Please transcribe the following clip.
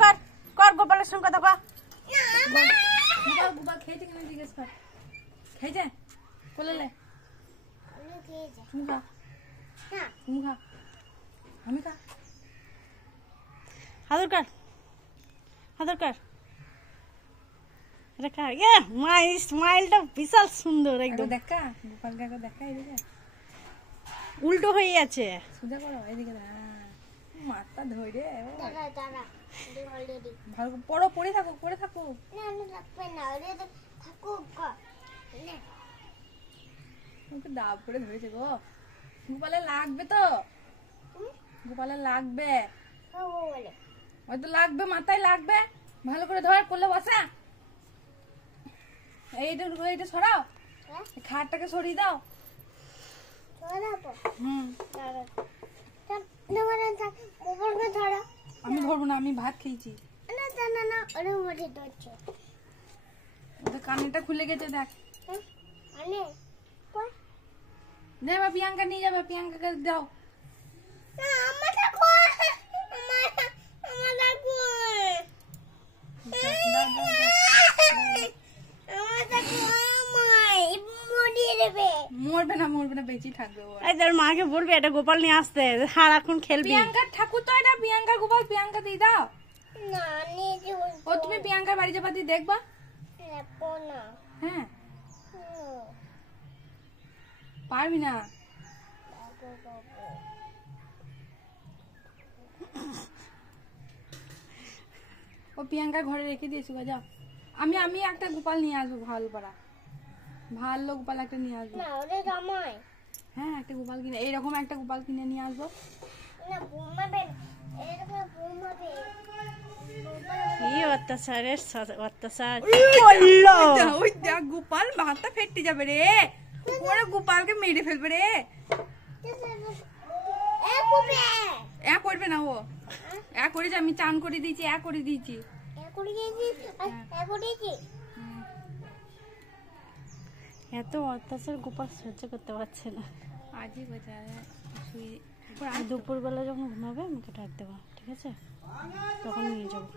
কর কর গোপালের সঙ্গে কথা কর। গোপাল গোপাল খেয়েছে কিনা জিজ্ঞেস কর। খেয়েছে কোলে লে তুমি খা তুমি খা আমি খা হাদর কর হাদর কর রেখা ইয়ে মাই স্মাইলটা বিশাল সুন্দর একদম। দেখা গোপালকে একবার দেখা এদিকে উল্টো হয়ে আছে সোজা করো এদিকে মাথা ধরে ভালো পড়ো পড়ে থাকো পড়ে থাকো ডাব করে ধরেছে গো গোপালের লাগবে তো গোপালের লাগবে হয়তো লাগবে মাথায় লাগবে ভালো করে ধর করলে বসা এইটা এইটা সরাও খাটটাকে সরিয়ে দাও আমি ধরবো না আমি ভাত খেয়েছি কানেরটা খুলে গেছে দেখ যাবে প্রিয়াঙ্কা নিয়ে যাবে প্রিয়াঙ্কাকে দাও মরবে না বেঁচে থাকবে তোর মাকে বলবি এটা গোপাল নিয়ে আসতে সারাক্ষণ খেলবি। প্রিয়াঙ্কার ঠাকুর তো এটা প্রিয়াঙ্কার গোপাল প্রিয়াঙ্কা দিয়ে দাও ও তুমি প্রিয়াঙ্কার বাড়ি যাবা দিয়ে দেখবা হ্যাঁ পারবি না ও প্রিয়াঙ্কার ঘরে রেখে দিয়েছি যাও আমি আমি একটা গোপাল নিয়ে আসবো ভালো গোপাল একটা নিয়ে আসবো হ্যাঁ একটা গোপাল কিনে এইরকম একটা গোপাল কিনে নিয়ে আসবো গোপাল মাথা ফেটে যাবে রে গোপালকে মেরে ফেলবে রে করবে না ও করেছে আমি চান করে দিয়েছি করে দিয়েছি এত অত্যাচার গোপাল সহ্য করতে পারছে না আজই দুপুরবেলা যখন ঘুমাবে আমাকে ডাক দেবো ঠিক আছে তখন নিয়ে যাবো।